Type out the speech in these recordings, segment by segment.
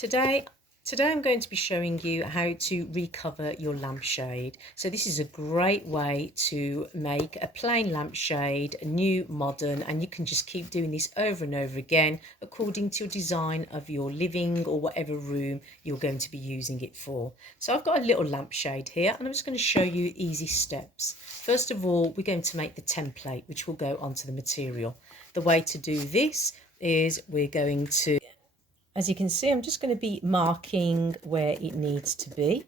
Today, today I'm going to be showing you how to recover your lampshade. So this is a great way to make a plain lampshade, new, modern, and you can just keep doing this over and over again according to your design of your living or whatever room you're going to be using it for. So I've got a little lampshade here and I'm just going to show you easy steps. First of all, we're going to make the template which will go onto the material. The way to do this is we're going to, as you can see, I'm just going to be marking where it needs to be.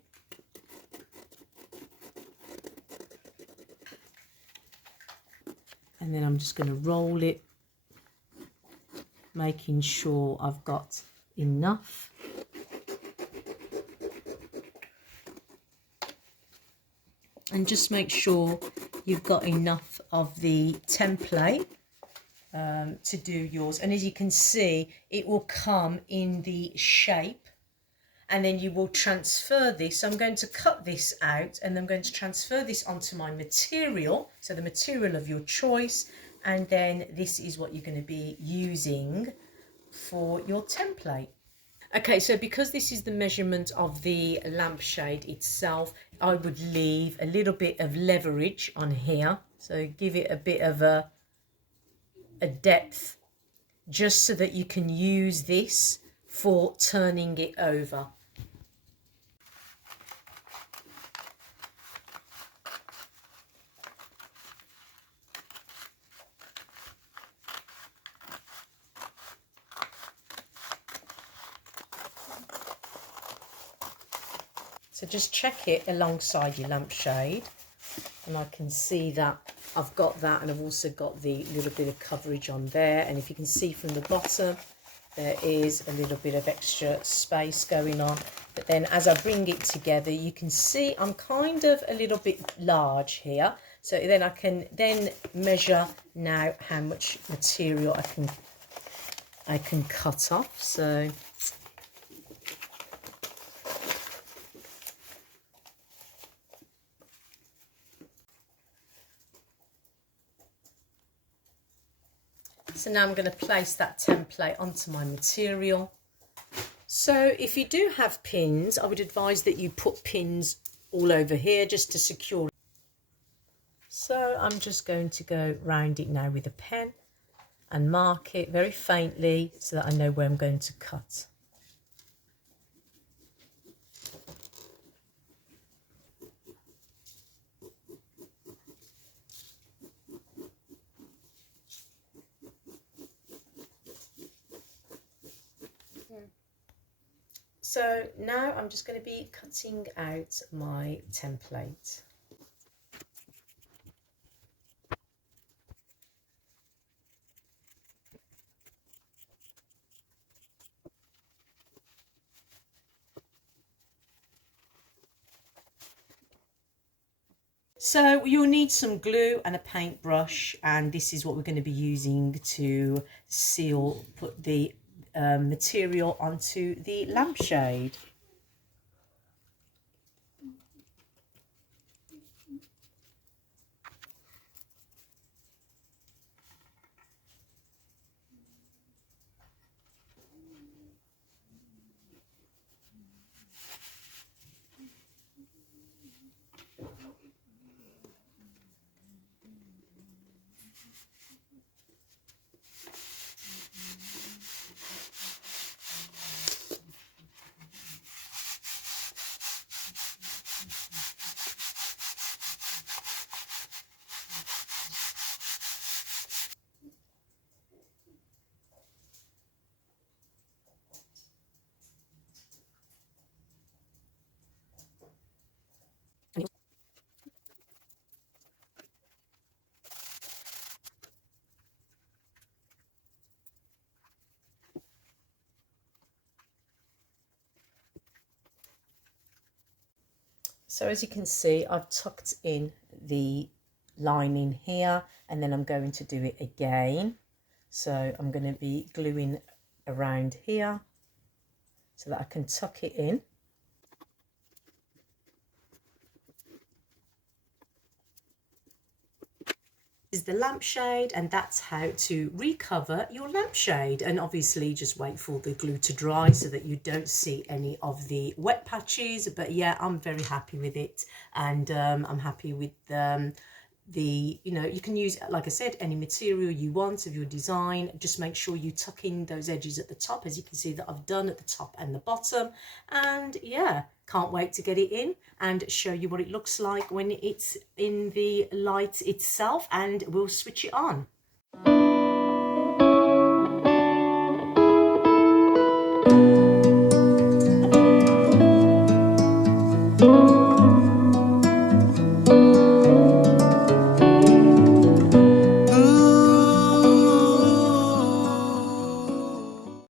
And then I'm just going to roll it, making sure I've got enough. And just make sure you've got enough of the template to do yours. And as you can see, it will come in the shape, and then you will transfer this. So I'm going to cut this out and I'm going to transfer this onto my material, so the material of your choice, and then this is what you're going to be using for your template. Okay, so because this is the measurement of the lampshade itself, I would leave a little bit of leverage on here, so give it a bit of a depth, just so that you can use this for turning it over. So just check it alongside your lampshade, and I can see that I've got that, and I've also got the little bit of coverage on there. And if you can see from the bottom, there is a little bit of extra space going on. But then as I bring it together, you can see I'm kind of a little bit large here. So then I can then measure now how much material I can cut off. So now I'm going to place that template onto my material. So if you do have pins, I would advise that you put pins all over here just to secure. So I'm just going to go round it now with a pen and mark it very faintly so that I know where I'm going to cut. So now I'm just going to be cutting out my template. So you'll need some glue and a paintbrush, and this is what we're going to be using to put the material onto the lampshade. So as you can see, I've tucked in the lining here, and then I'm going to do it again. So I'm going to be gluing around here so that I can tuck it in. is the lampshade, and that's how to recover your lampshade. And obviously just wait for the glue to dry so that you don't see any of the wet patches. But yeah, I'm very happy with it, and I'm happy with you can use, like I said, any material you want of your design. Just make sure you tuck in those edges at the top, as you can see that I've done at the top and the bottom. And yeah, can't wait to get it in and show you what it looks like when it's in the light itself, and we'll switch it on.